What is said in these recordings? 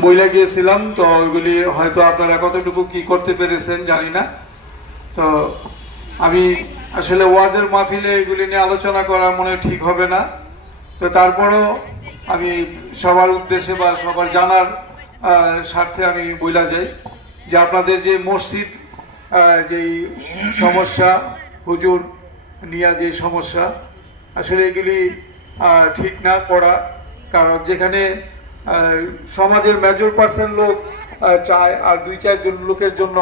বইলা গিয়েছিলাম, তো ওইগুলি হয়তো আপনারা কতটুকু কি করতে পেরেছেন জানি না। তো আমি আসলে ওয়াজের মাহফিলে এগুলি নিয়ে আলোচনা করা মনে ঠিক হবে না। তো তারপরও আমি সবার উদ্দেশ্যে বা সবার জানার স্বার্থে আমি বইলা যাই যে আপনাদের যে মসজিদ যেই সমস্যা, হুজুর নিয়ে যে সমস্যা, আসলে এগুলি ঠিক না করা। কারণ যেখানে সমাজের মেজর পার্সেন্ট লোক চায় আর 2-4 জন লোকের জন্য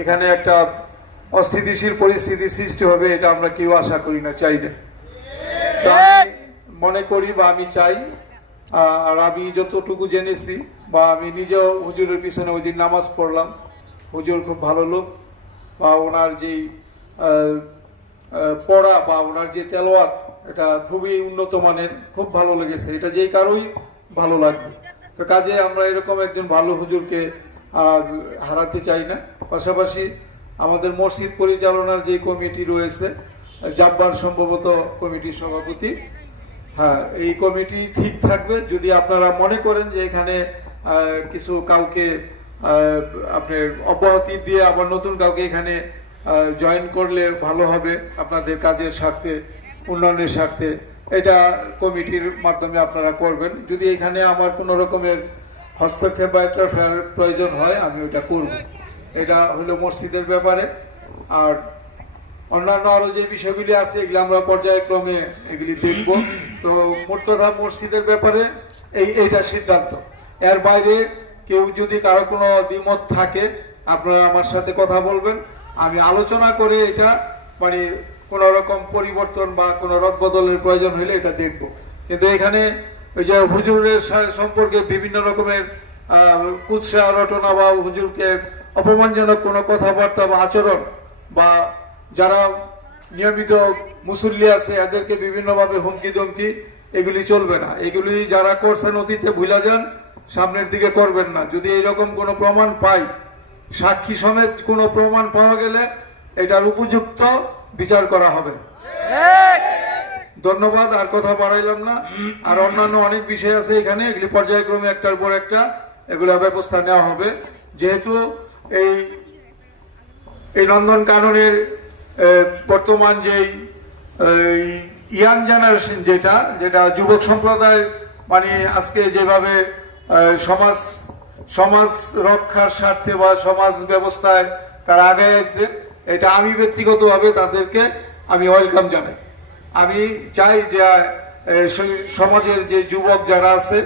এখানে একটা অস্থিতিশীল পরিস্থিতি সৃষ্টি হবে, এটা আমরা কেউ আশা করি না, চাই না। তো আমি মনে করি বা আমি চাই, আর আমি যতটুকু জেনেছি বা আমি নিজেও হুজুরের পিছনে ওই দিন নামাজ পড়লাম, হুজুর খুব ভালো লোক, বা ওনার যেই পড়া বা ওনার যে তেলাওয়াত এটা খুবই উন্নত মানের, খুব ভালো লেগেছে। এটা যেই কারোই ভালো লাগবে। তো কাজে আমরা এরকম একজন ভালো হুজুরকে হারাতে চাই না। পাশাপাশি আমাদের মসজিদ পরিচালনার যে কমিটি রয়েছে, জাব্বার সম্ভবত কমিটির সভাপতি, হ্যাঁ, এই কমিটি ঠিক থাকবে। যদি আপনারা মনে করেন যে এখানে কিছু কাউকে আপনি অব্যাহতি দিয়ে আবার নতুন কাউকে এখানে জয়েন করলে ভালো হবে আপনাদের কাজের স্বার্থে, উন্নয়নের স্বার্থে, এটা কমিটির মাধ্যমে আপনারা করবেন। যদি এখানে আমার কোনো রকমের হস্তক্ষেপ বা ইন্টারফেয়ার প্রয়োজন হয়, আমি ওটা করব। এটা হলো মসজিদের ব্যাপারে। আর অন্যান্য আরো যে বিষয়গুলি আছে এগুলি আমরা পর্যায়ক্রমে এগুলি দেখব। তো মোট কথা মসজিদের ব্যাপারে এইটা সিদ্ধান্ত। এর বাইরে কেউ যদি কারো কোনো দ্বিমত থাকে, আপনারা আমার সাথে কথা বলবেন, আমি আলোচনা করে এটা মানে কোনো রকম পরিবর্তন বা কোনো রদবদলের প্রয়োজন হলে এটা দেখব। কিন্তু এখানে ওই যে হুজুরের সম্পর্কে বিভিন্ন রকমের কুৎসা রটনা বা হুজুরকে অপমানজনক কোনো কথাবার্তা বা আচরণ, বা যারা নিয়মিত মুসল্লি আছে এদেরকে বিভিন্নভাবে হুমকি ধমকি, এগুলি চলবে না। এগুলি যারা করছেন অতীতে ভুলে যান, সামনের দিকে করবেন না। যদি এইরকম কোনো প্রমাণ পাই, সাক্ষী সমেত কোনো প্রমাণ পাওয়া গেলে এটার উপযুক্ত বিচার করা হবে। ধন্যবাদ, আর কথা বাড়াইলাম না। আর অন্যান্য অনেক বিষয় আছে এখানে, এগুলি পর্যায়ক্রমে একটার পর একটা এগুলা ব্যবস্থা নেওয়া হবে। যেহেতু এই নন্দন কাননের বর্তমান যেই ইয়াং জেনারেশন, যেটা যুবক সম্প্রদায় মানে আজকে যেভাবে সমাজ রক্ষার স্বার্থে বা সমাজ ব্যবস্থায় তারা আগে আছে, এটা আমি ব্যক্তিগতভাবে তাদেরকে আমি ওয়েলকাম জানাই। আমি চাই যে সমাজের যে যুবক যারা আছে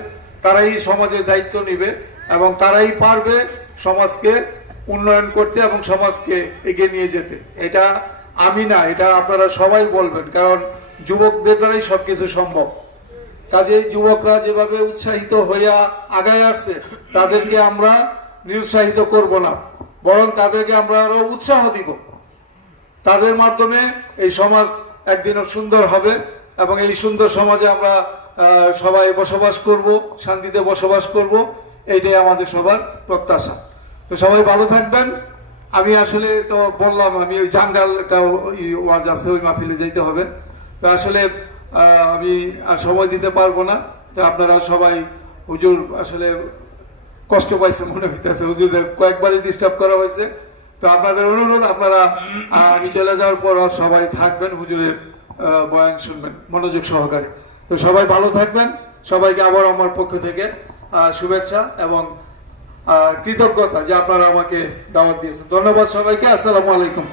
তারাই সমাজের দায়িত্ব নেবে এবং তারাই পারবে সমাজকে উন্নয়ন করতে এবং সমাজকে এগিয়ে নিয়ে যেতে। এটা আমি না, এটা আপনারা সবাই বলবেন, কারণ যুবকদের দ্বারাই সবকিছু সম্ভব। কাজেই যুবকরা যেভাবে উৎসাহিত হইয়া আগায় আসছে, তাদেরকে আমরা নিরুৎসাহিত করব না, বরং তাদেরকে আমরা আরো উৎসাহ দিব। তাদের মাধ্যমে এই সমাজ একদিনও সুন্দর হবে এবং এই সুন্দর সমাজে আমরা সবাই বসবাস করব, শান্তিতে বসবাস করব, এইটাই আমাদের সবার প্রত্যাশা। তো সবাই ভালো থাকবেন। আমি আসলে তো বললাম, আমি ওই জাঙ্গাল একটা ওয়াজ আছে, ওই মাহফিলে যেতে হবে। তো আসলে আমি আর সময় দিতে পারবো না। তো আপনারা সবাই, হুজুর আসলে কষ্ট পাইছে মনে হইতেছে, হুজুর কয়েকবারই ডিস্টার্ব করা হয়েছে। তো আপনাদের অনুরোধ, আপনারা আমি চলে যাওয়ার পর সবাই থাকবেন, হুজুরের বয়ান শুনবেন মনোযোগ সহকারে। তো সবাই ভালো থাকবেন। সবাইকে আবার আমার পক্ষ থেকে শুভেচ্ছা এবং কৃতজ্ঞতা যে আপনারা আমাকে দাওয়াত দিয়েছেন। ধন্যবাদ সবাইকে। আসসালামু আলাইকুম।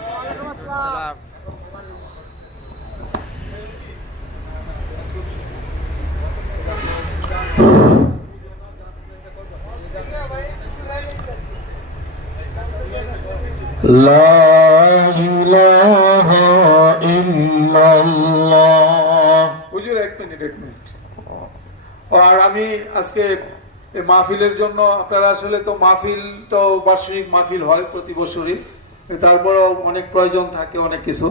লা ইলাহা ইল্লাল্লাহ। হুজুর এক মিনিট। আর আমি আজকে এই মাহফিলের জন্য, আপনারা আসলে তো মাহফিল তো বার্ষিক মাহফিল হয় প্রতি বছরই, তারপরেও অনেক প্রয়োজন থাকে, অনেক কিছু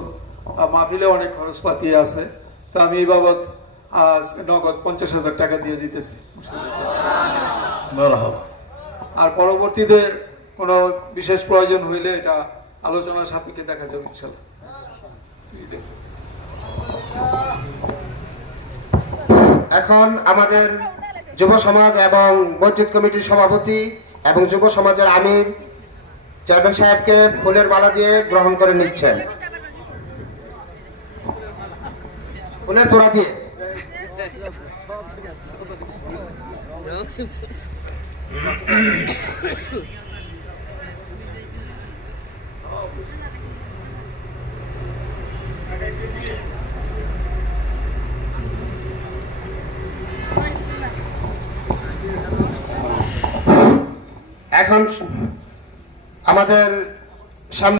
মাহফিলে অনেক খরচপাতি আছে। তো আমি এই বাবদ নগদ 50,000 টাকা দিয়ে দিতেছি। আর পরবর্তীতে কোনো বিশেষ প্রয়োজন হইলে এটা আলোচনার সাপেক্ষে দেখা যাবে ইনশাআল্লাহ। এখন আমাদের যুব সমাজ এবং মসজিদ কমিটির সভাপতি এবং যুব সমাজের আমির চেয়ারম্যান সাহেবকে ফুলের মালা দিয়ে গ্রহণ করে নিচ্ছেন, ফুলের তোড়া দিয়ে। এখন আমাদের সামনে